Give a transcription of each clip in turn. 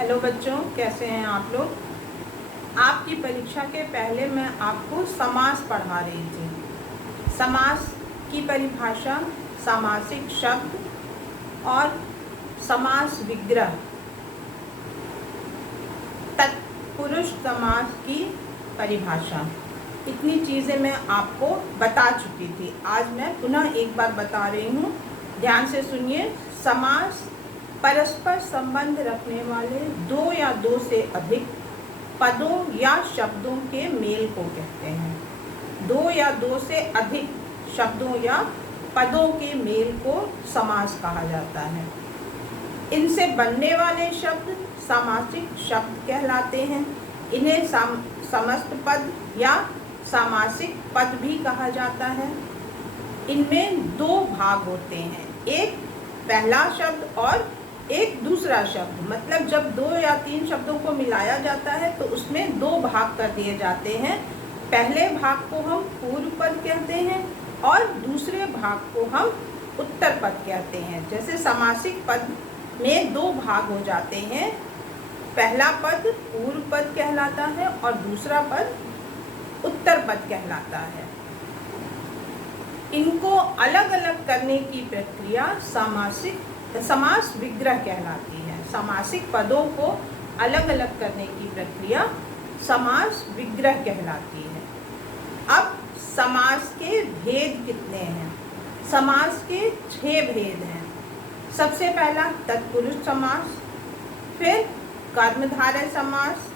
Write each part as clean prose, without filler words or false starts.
Hello बच्चों, कैसे हैं आप लोग। आपकी परीक्षा के पहले मैं आपको समास पढ़ा रही थी। समास की परिभाषा, सामासिक शब्द और समास विग्रह, तत्पुरुष समास की परिभाषा, इतनी चीज़ें मैं आपको बता चुकी थी। आज मैं पुनः एक बार बता रही हूँ, ध्यान से सुनिए। समास परस्पर संबंध रखने वाले दो या दो से अधिक पदों या शब्दों के मेल को कहते हैं। दो या दो से अधिक शब्दों या पदों के मेल को समास कहा जाता है। इनसे बनने वाले शब्द सामासिक शब्द कहलाते हैं। इन्हें समस्त पद या सामासिक पद भी कहा जाता है। इनमें दो भाग होते हैं, एक पहला शब्द और एक दूसरा शब्द। मतलब जब दो या तीन शब्दों को मिलाया जाता है तो उसमें दो भाग कर दिए जाते हैं। पहले भाग को हम पूर्व पद कहते हैं और दूसरे भाग को हम उत्तर पद कहते हैं। जैसे सामासिक पद में दो भाग हो जाते हैं, पहला पद पूर्व पद कहलाता है और दूसरा पद उत्तर पद कहलाता है। इनको अलग अलग करने की प्रक्रिया समास विग्रह कहलाती है। सामासिक पदों को अलग अलग करने की प्रक्रिया समास विग्रह कहलाती है। अब समास के भेद कितने हैं? समास के 6 भेद हैं। सबसे पहला तत्पुरुष समास, फिर कर्मधारय समास,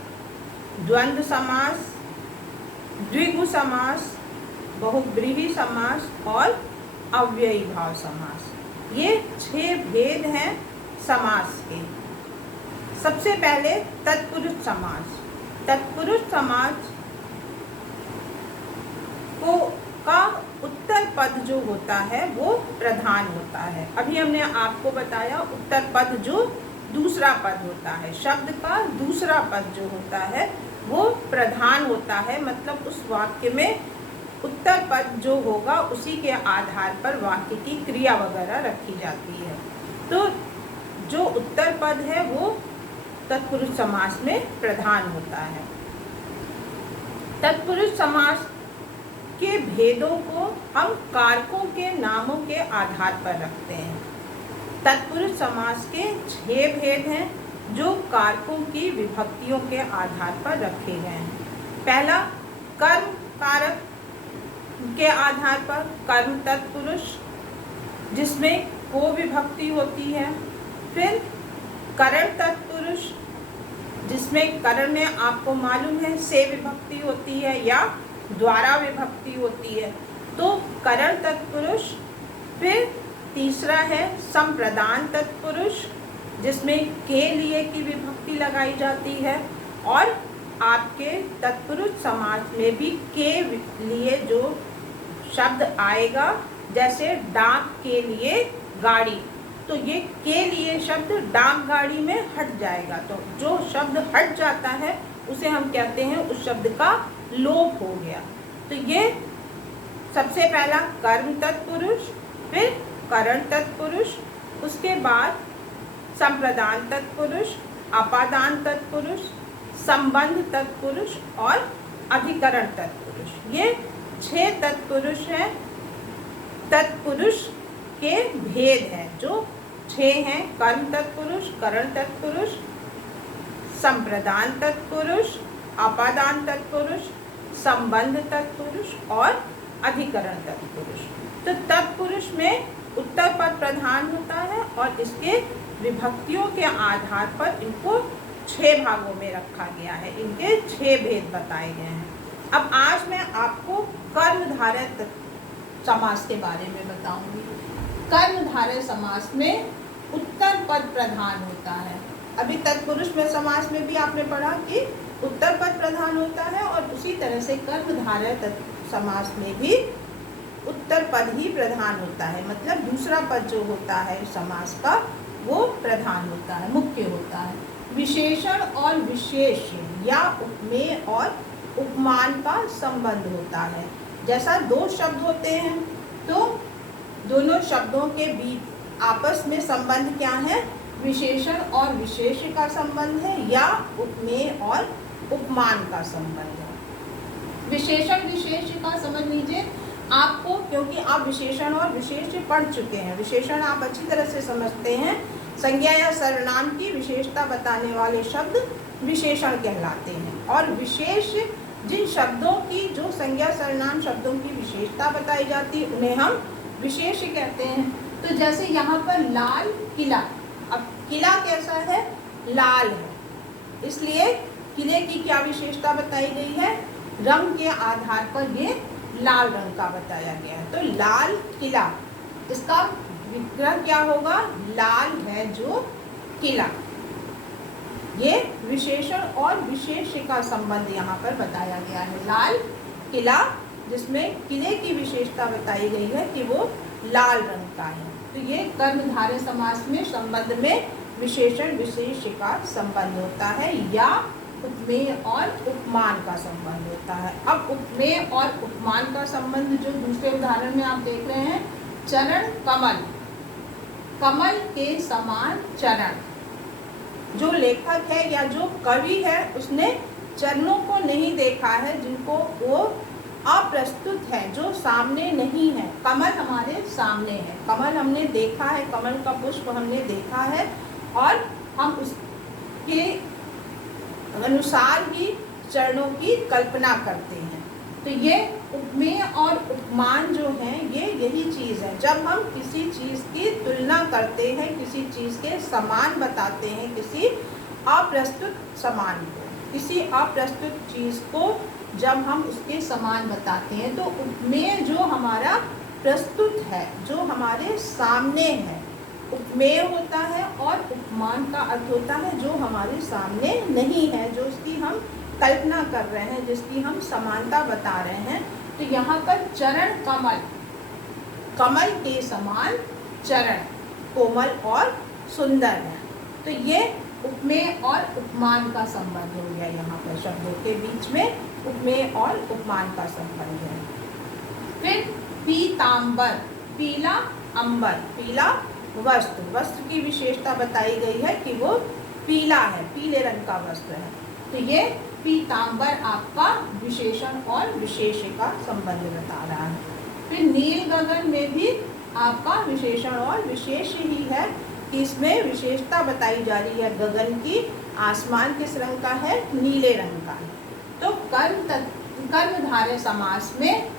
द्वंद्व समास, द्विगु समास, बहुब्रीहि समास और अव्ययी भाव समास। ये 6 भेद हैं समास के। सबसे पहले तत्पुरुष समास। तत्पुरुष समास का उत्तर पद जो होता है वो प्रधान होता है। अभी हमने आपको बताया उत्तर पद जो दूसरा पद होता है, शब्द का दूसरा पद जो होता है वो प्रधान होता है। मतलब उस वाक्य में उत्तर पद जो होगा उसी के आधार पर वाक्य की क्रिया वगैरह रखी जाती है। तो जो उत्तर पद है वो तत्पुरुष समास में प्रधान होता है। तत्पुरुष समास के भेदों को हम कारकों के नामों के आधार पर रखते हैं। तत्पुरुष समास के 6 भेद हैं जो कारकों की विभक्तियों के आधार पर रखे गए हैं। पहला कर्म कारक के आधार पर कर्म तत्पुरुष, जिसमें को विभक्ति होती है। फिर करण तत्पुरुष, जिसमें करण में आपको मालूम है से विभक्ति होती है या द्वारा विभक्ति होती है, तो करण तत्पुरुष। फिर तीसरा है संप्रदान तत्पुरुष, जिसमें के लिए की विभक्ति लगाई जाती है। और आपके तत्पुरुष समास में भी के लिए जो शब्द आएगा, जैसे डाक के लिए गाड़ी, तो ये के लिए शब्द डाक गाड़ी में हट जाएगा। तो जो शब्द हट जाता है उसे हम कहते हैं उस शब्द का लोप हो गया। तो ये सबसे पहला कर्म तत्पुरुष, फिर करण तत्पुरुष, उसके बाद संप्रदान तत्पुरुष, अपादान तत्पुरुष, संबंध तत्पुरुष और अधिकरण तत्पुरुष। ये 6 तत्पुरुष हैं। तत्पुरुष के भेद हैं जो 6 हैं। कर्म तत्पुरुष, करण तत्पुरुष, संप्रदान तत्पुरुष, अपादान तत्पुरुष, संबंध तत्पुरुष और अधिकरण तत्पुरुष। तो तत्पुरुष में उत्तर पद प्रधान होता है और इसके विभक्तियों के आधार पर इनको 6 भागों में रखा गया है। इनके 6 भेद बताए गए हैं। अब आज मैं आपको कर्मधारय समास के बारे में बताऊंगी। कर्मधारय समास में उत्तर पद प्रधान होता है। अभी तत्पुरुष में समास में भी आपने पढ़ा कि उत्तर पद प्रधान होता है और उसी तरह से कर्मधारय समास में भी उत्तर पद ही प्रधान होता है। मतलब दूसरा पद जो होता है समास का वो प्रधान होता है, मुख्य होता है। विशेषण और विशेष्य या उपमेय और उपमान का संबंध होता है। जैसा 2 शब्द होते हैं तो दोनों शब्दों के बीच आपस में संबंध क्या है? विशेषण और विशेष्य का संबंध है या उपमेय और उपमान का संबंध है। विशेषण विशेष्य का समझ लीजिए आपको, क्योंकि आप विशेषण और विशेष्य पढ़ चुके हैं। विशेषण आप अच्छी तरह से समझते हैं। संज्ञा या सर्वनाम की विशेषता बताने वाले शब्द विशेषण कहलाते हैं और विशेष जिन शब्दों की, जो संज्ञा सर्वनाम शब्दों की विशेषता बताई जाती है, उन्हें हम विशेष कहते हैं। तो जैसे यहाँ पर लाल किला, अब किला कैसा है? लाल है, इसलिए किले की क्या विशेषता बताई गई है? रंग के आधार पर ये लाल रंग का बताया गया है। तो लाल किला, इसका विग्रह क्या होगा? लाल है जो किला। ये विशेषण और विशेष्य का संबंध यहाँ पर बताया गया है। लाल किला, जिसमें किले की विशेषता बताई गई है कि वो लाल रंग का है। तो ये कर्मधारय समास में संबंध में विशेषण विशेष्य का संबंध होता है या उपमेय और उपमान का संबंध होता है। अब उपमेय और उपमान का संबंध जो दूसरे उदाहरण में आप देख रहे हैं, चरण कमल, कमल के समान चरण। जो लेखक है या जो कवि है उसने चरणों को नहीं देखा है, जिनको वो अप्रस्तुत है, जो सामने नहीं है। कमल हमारे सामने है, कमल हमने देखा है, कमल का पुष्प हमने देखा है और हम उसके अनुसार ही चरणों की कल्पना करते हैं। तो ये उपमेय और उपमान जो हैं, ये यही चीज़ है। जब हम किसी चीज़ की तुलना करते हैं, किसी चीज़ के समान बताते हैं, किसी अप्रस्तुत समान को, किसी अप्रस्तुत चीज़ को जब हम उसके समान बताते हैं, तो उपमेय जो हमारा प्रस्तुत है, जो हमारे सामने है, उपमेय होता है। और उपमान का अर्थ होता है जो हमारे सामने नहीं है, जो उसकी हम कल्पना कर रहे हैं, जिसकी हम समानता बता रहे हैं। तो यहाँ पर चरण कमल, कमल के समान चरण, कोमल और सुंदर है। तो ये उपमेय और उपमान का संबंध हो गया। यहाँ पर शब्दों के बीच में उपमेय और उपमान का संबंध है। फिर पीतांबर, पीला अंबर, पीला वस्त्र, वस्त्र की विशेषता बताई गई है कि वो पीला है, पीले रंग का वस्त्र है। तो ये पीतांबर आपका विशेषण और विशेष्य का संबंध बता रहा है। फिर नील गगन में भी आपका विशेषण और विशेष्य ही है कि इसमें विशेषता बताई जा रही है गगन की। आसमान किस रंग का है? नीले रंग का है। तो कर्मधारय समास में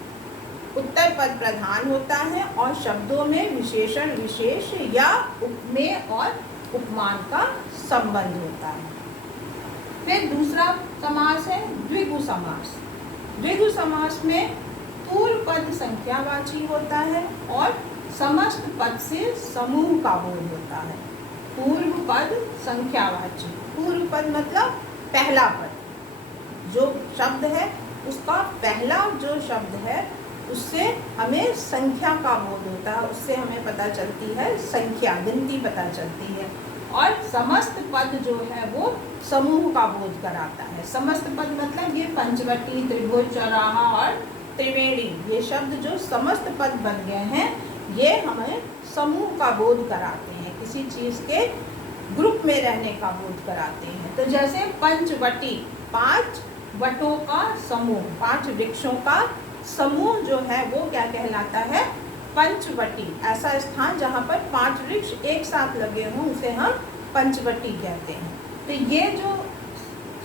उत्तर पद प्रधान होता है और शब्दों में विशेषण विशेष या उपमेय और उपमान का संबंध होता है। फिर दूसरा समास है द्विगु समास। द्विगु समास में पूर्व पद संख्यावाची होता है और समस्त पद से समूह का बोध होता है। पूर्व पद संख्यावाची, पूर्व पद मतलब पहला पद, जो शब्द है उसका पहला जो शब्द है उससे हमें संख्या का बोध होता है, उससे हमें पता चलती है संख्या, गिनती पता चलती है। और समस्त पद जो है वो समूह का बोध कराता है। समस्त पद मतलब ये पंचवटी, त्रिभुज, चौराहा और त्रिवेणी, ये शब्द जो समस्त पद बन गए हैं, ये हमें समूह का बोध कराते हैं, किसी चीज़ के ग्रुप में रहने का बोध कराते हैं। तो जैसे पंचवटी, 5 वटों का समूह, 5 वृक्षों का समूह जो है वो क्या कहलाता है? पंचवटी। ऐसा स्थान जहाँ पर 5 वृक्ष एक साथ लगे हों उसे हम पंचवटी कहते हैं। तो ये जो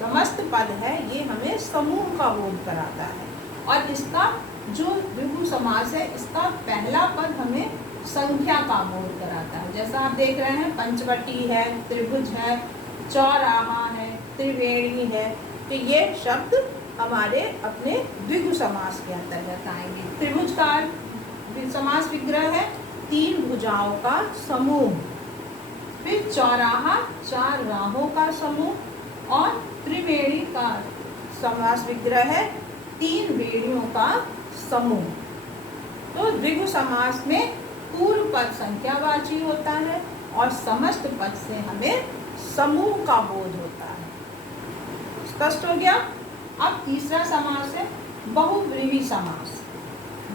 समस्त पद है ये हमें समूह का बोध कराता है। और इसका जो द्विगु समास है, इसका पहला पद हमें संख्या का बोध कराता है। जैसा आप देख रहे हैं, पंचवटी है, त्रिभुज है, चौराहा है, त्रिवेणी है। तो ये शब्द हमारे अपने द्विगु समास के अंतर्गत आएंगे। त्रिभुज का समास विग्रह है 3 भुजाओं का समूह। फिर चौराहा 4 राहों का समूह। और त्रिवेणी का समास विग्रह है 3 वेणियों का समूह। तो द्विगु समास में पूर्व पद संख्यावाची होता है और समस्त पद से हमें समूह का बोध होता है। स्पष्ट हो गया? अब तीसरा समास है बहुव्रीहि समास।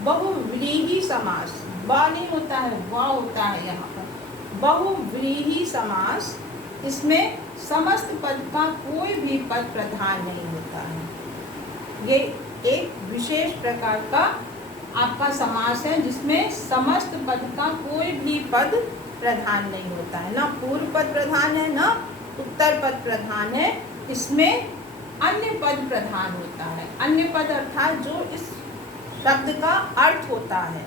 बहुव्रीहि समास, ब नहीं होता है, वा होता है यहाँ पर। बहुव्रीहि समास, इसमें समस्त पद का कोई भी पद प्रधान नहीं होता है। ये एक विशेष प्रकार का आपका समास है जिसमें समस्त पद का कोई भी पद प्रधान नहीं होता है, ना पूर्व पद प्रधान है ना उत्तर पद प्रधान है, इसमें अन्य पद प्रधान होता है। अन्य पद अर्थात जो इस शब्द का अर्थ होता है,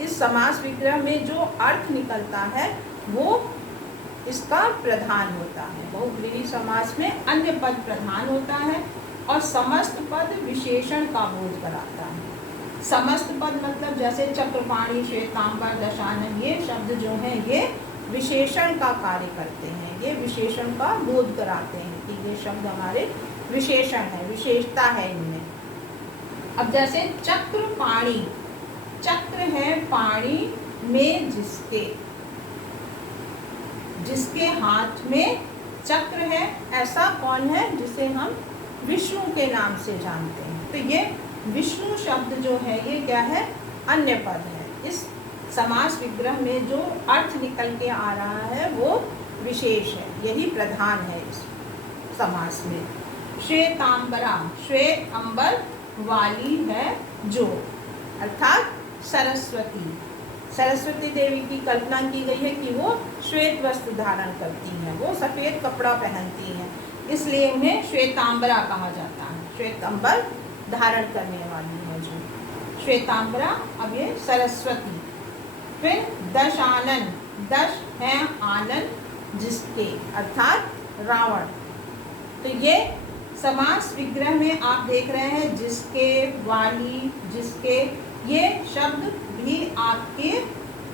इस समास विग्रह में जो अर्थ निकलता है वो इसका प्रधान होता है। बहुव्रीहि समास में अन्य पद प्रधान होता है और समस्त पद विशेषण का बोध कराता है। समस्त पद मतलब जैसे चक्रपाणि, श्वेतांबर, दशानन, ये शब्द जो हैं ये विशेषण का कार्य करते हैं, ये विशेषण का बोध कराते हैं कि ये शब्द हमारे विशेषण है, विशेषता है इनमें। अब जैसे चक्रपाणि, चक्र है पाणी में जिसके हाथ में चक्र है, ऐसा कौन है जिसे हम विष्णु के नाम से जानते हैं। तो ये विष्णु शब्द जो है ये क्या है, अन्य पद है। इस समास विग्रह में जो अर्थ निकल के आ रहा है वो विशेष है, यही प्रधान है इस समास में। श्वेतांबरा, श्वेत अंबर वाली है जो, अर्थात सरस्वती, सरस्वती देवी की कल्पना की गई है कि वो श्वेत वस्त्र धारण करती हैं, वो सफ़ेद कपड़ा पहनती हैं, इसलिए उन्हें श्वेतांबरा कहा जाता है। श्वेतांबर धारण करने वाली है जो श्वेतांबरा। अब ये सरस्वती। फिर दशानन, दश है आनन जिसके, अर्थात रावण। तो ये समास विग्रह में आप देख रहे हैं जिसके, वाली, जिसके, ये शब्द भी आपके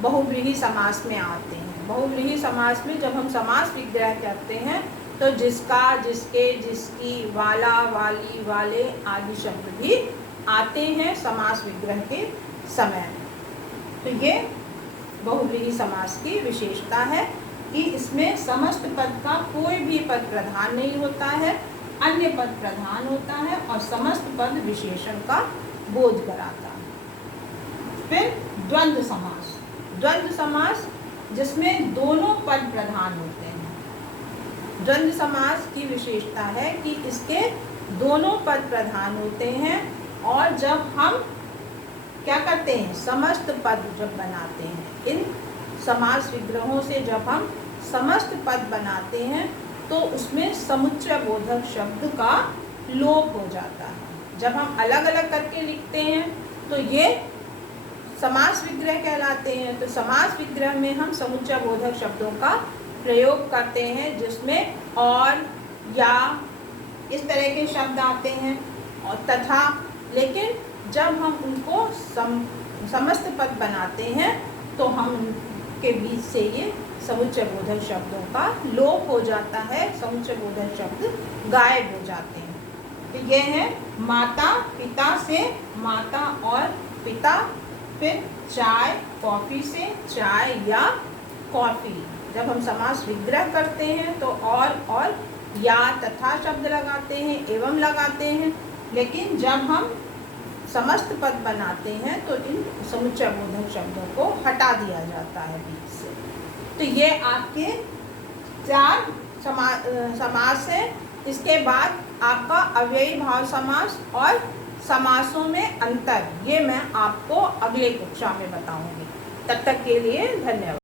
बहुव्रीहि समास में आते हैं। बहुव्रीहि समास में जब हम समास विग्रह करते हैं तो जिसका, जिसके, जिसकी, वाला, वाली, वाले आदि शब्द भी आते हैं समास विग्रह के समय। तो ये बहुव्रीहि समास की विशेषता है कि इसमें समस्त पद का कोई भी पद प्रधान नहीं होता है, अन्य पद प्रधान होता है और समस्त पद विशेषण का बोध कराता है। फिर द्वंद्व समास, द्वंद्व समास जिसमें दोनों पद प्रधान होते हैं। द्वंद्व समास की विशेषता है कि इसके दोनों पद प्रधान होते हैं और जब हम क्या करते हैं, समस्त पद जब बनाते हैं, इन समास विग्रहों से जब हम समस्त पद बनाते हैं तो उसमें समुच्चय बोधक शब्द का लोप हो जाता है। जब हम अलग अलग करके लिखते हैं तो ये समास विग्रह कहलाते हैं। तो समास विग्रह में हम समुच्चय बोधक शब्दों का प्रयोग करते हैं जिसमें और, या, इस तरह के शब्द आते हैं और तथा, लेकिन जब हम उनको समस्त पद बनाते हैं तो हम उनके बीच से ये समुच्चय बोधक शब्दों का लोप हो जाता है, समुच्चय बोधक शब्द गायब हो जाते हैं। तो ये है माता, पिता से माता और पिता। फिर चाय, कॉफ़ी से चाय या कॉफ़ी। जब हम समास विग्रह करते हैं तो और या, तथा शब्द लगाते हैं, एवं लगाते हैं, लेकिन जब हम समस्त पद बनाते हैं तो इन समुच्चय बोधक शब्दों को हटा दिया जाता है बीच से। तो ये आपके 4 समास हैं। इसके बाद आपका अव्ययी भाव समास और समासों में अंतर, ये मैं आपको अगले कक्षा में बताऊंगी। तब तक के लिए धन्यवाद।